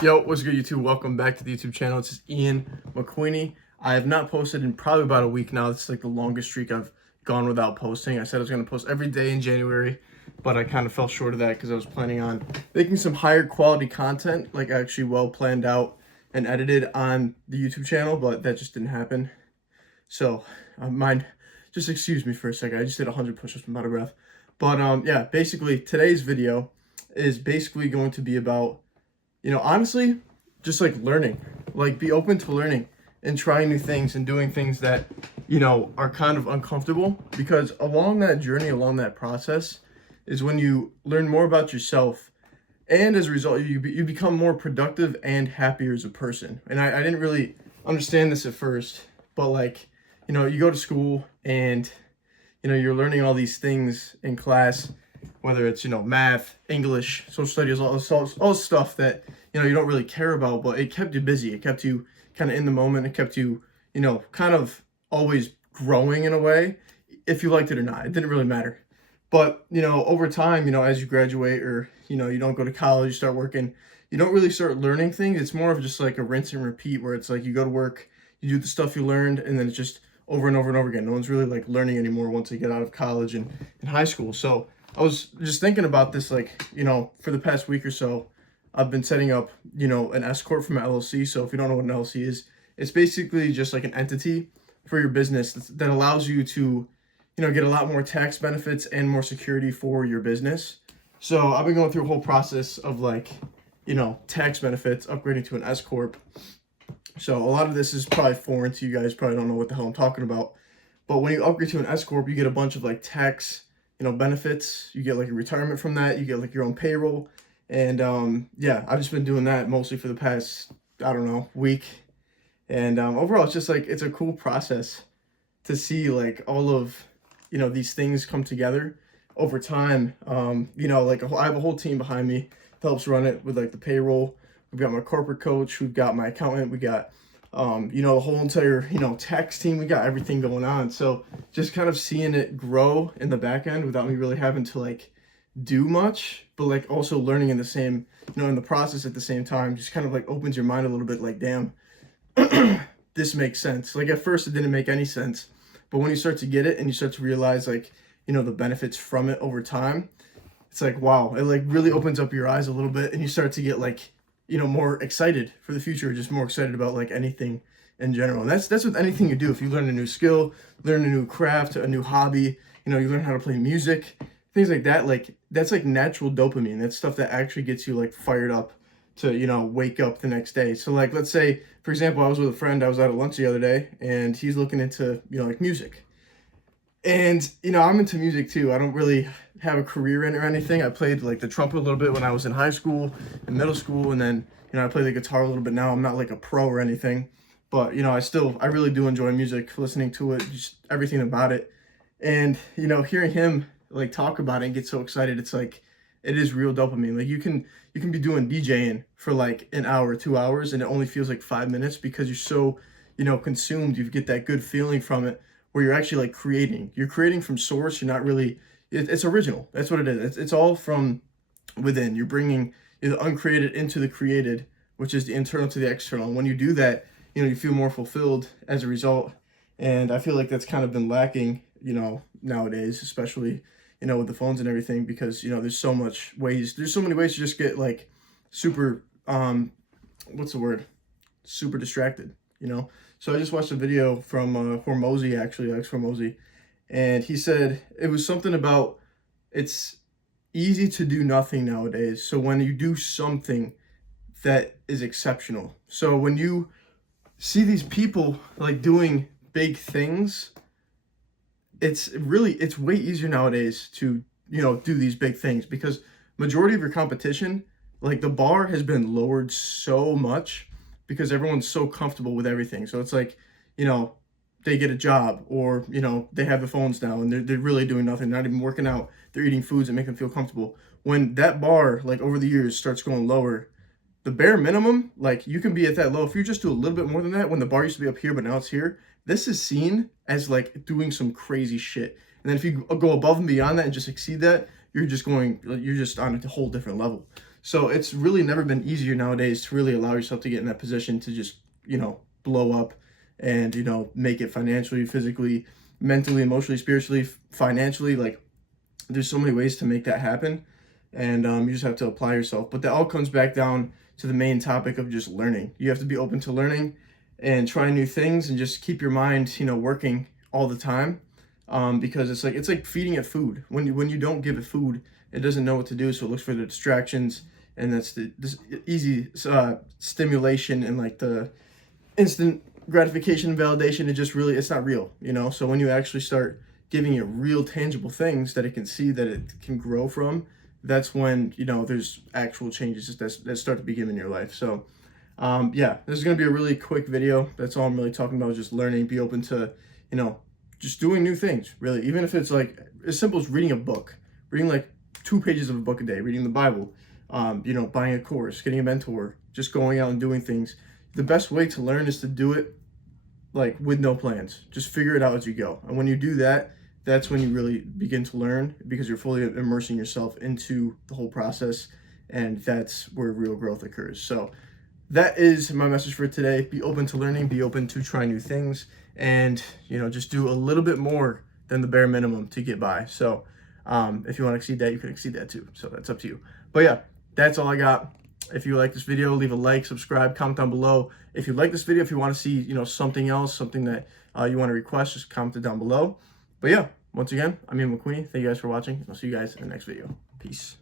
Yo, what's good, YouTube? Welcome back to the YouTube channel. This is Ian McQueeney. I have not posted in probably about a week now. This is like the longest streak I've gone without posting. I said I was going to post every day in January, but I kind of fell short of that because I was planning on making some higher quality content, like actually well planned out and edited on the YouTube channel, but that just didn't happen. So, mind, just excuse me for a second. I just did 100 push-ups. I'm out of breath. But yeah, basically today's video is basically going to be about, honestly, just like learning, like be open to learning and trying new things and doing things that, are kind of uncomfortable, because along that journey, along that process is when you learn more about yourself. And as a result, you become more productive and happier as a person. And I didn't really understand this at first, but like, you go to school and, you're learning all these things in class, whether it's, math, English, social studies, all stuff that, you don't really care about, but it kept you busy. It kept you kind of in the moment. It kept you, kind of always growing in a way, if you liked it or not. It didn't really matter. But, over time, as you graduate or, you don't go to college, you start working, you don't really start learning things. It's more of just like a rinse and repeat, where it's like you go to work, you do the stuff you learned, and then it's just over and over and over again. No one's really like learning anymore once they get out of college and in high school. So I was just thinking about this, like, for the past week or so, I've been setting up, an S corp from an LLC. So if you don't know what an LLC is, it's basically just like an entity for your business that allows you to, get a lot more tax benefits and more security for your business. So I've been going through a whole process of like, tax benefits, upgrading to an S corp. So a lot of this is probably foreign to you guys, probably don't know what the hell I'm talking about. But when you upgrade to an S corp, you get a bunch of like tax, benefits. You get like a retirement from that. You get like your own payroll. And yeah, I've just been doing that mostly for the past, I don't know, week. And overall, it's just like, it's a cool process to see like all of, these things come together over time. Like I have a whole team behind me that helps run it with like the payroll. We've got my corporate coach, we've got my accountant, we got, the whole entire, tax team, we got everything going on. So just kind of seeing it grow in the back end without me really having to like do much, but like also learning in the same, in the process at the same time, just kind of like opens your mind a little bit, like, damn, this makes sense. Like at first it didn't make any sense, but when you start to get it and you start to realize like, the benefits from it over time, it's like, wow, it like really opens up your eyes a little bit, and you start to get like, more excited for the future, just more excited about like anything in general. And that's with anything you do. If you learn a new skill, learn a new craft, a new hobby, you learn how to play music, things like that, like that's like natural dopamine. That's stuff that actually gets you like fired up to, wake up the next day. So like, let's say, for example, I was with a friend, I was out at lunch the other day, and he's looking into, like music. And, I'm into music too. I don't really have a career in it or anything. I played like the trumpet a little bit when I was in high school and middle school. And then, I play the guitar a little bit now. I'm not like a pro or anything, but, I really do enjoy music, listening to it, just everything about it. And, hearing him like talk about it and get so excited, it's like, it is real dopamine. Like you can be doing DJing for like an hour, 2 hours, and it only feels like 5 minutes because you're so, consumed. You get that good feeling from it, where you're actually like creating. You're creating from source. You're not really, it's original. That's what it is. It's all from within. You're bringing the uncreated into the created, which is the internal to the external. And when you do that, you feel more fulfilled as a result. And I feel like that's kind of been lacking, nowadays, especially, with the phones and everything, because, there's so many ways to just get like super, what's the word? Super distracted. So I just watched a video from Hormozy, actually, Alex Hormozy, and he said it was something about it's easy to do nothing nowadays. So when you do something that is exceptional, so when you see these people like doing big things, it's way easier nowadays to, do these big things, because majority of your competition, like the bar has been lowered so much because everyone's so comfortable with everything. So it's like, they get a job, or, they have the phones now and they're really doing nothing, not even working out. They're eating foods that make them feel comfortable. When that bar, like over the years, starts going lower, the bare minimum, like you can be at that low. If you just do a little bit more than that, when the bar used to be up here, but now it's here, this is seen as like doing some crazy shit. And then if you go above and beyond that and just exceed that, you're just on a whole different level. So it's really never been easier nowadays to really allow yourself to get in that position to just, blow up and, make it financially, physically, mentally, emotionally, spiritually, financially. Like, there's so many ways to make that happen. And you just have to apply yourself. But that all comes back down to the main topic of just learning. You have to be open to learning and trying new things, and just keep your mind, working all the time. Because it's like feeding it food. When you don't give it food, it doesn't know what to do, so it looks for the distractions, and that's this easy stimulation and like the instant gratification and validation. It's not real, So when you actually start giving it real tangible things that it can see, that it can grow from, that's when there's actual changes that start to begin in your life. So yeah, this is going to be a really quick video. That's all I'm really talking about, just learning. Be open to just doing new things, really. Even if it's like as simple as reading a book, reading like 2 pages of a book a day, reading the Bible, buying a course, getting a mentor, just going out and doing things. The best way to learn is to do it like with no plans. Just figure it out as you go. And when you do that, that's when you really begin to learn, because you're fully immersing yourself into the whole process, and that's where real growth occurs. So that is my message for today. Be open to learning, be open to trying new things, and just do a little bit more than the bare minimum to get by. So if you want to exceed that, you can exceed that too. So that's up to you. But yeah, that's all I got. If you like this video, leave a like, subscribe, comment down below. If you like this video, if you want to see something else, something that you want to request, just comment it down below. But yeah, once again, I'm Ian McQueeney. Thank you guys for watching. I'll see you guys in the next video. Peace.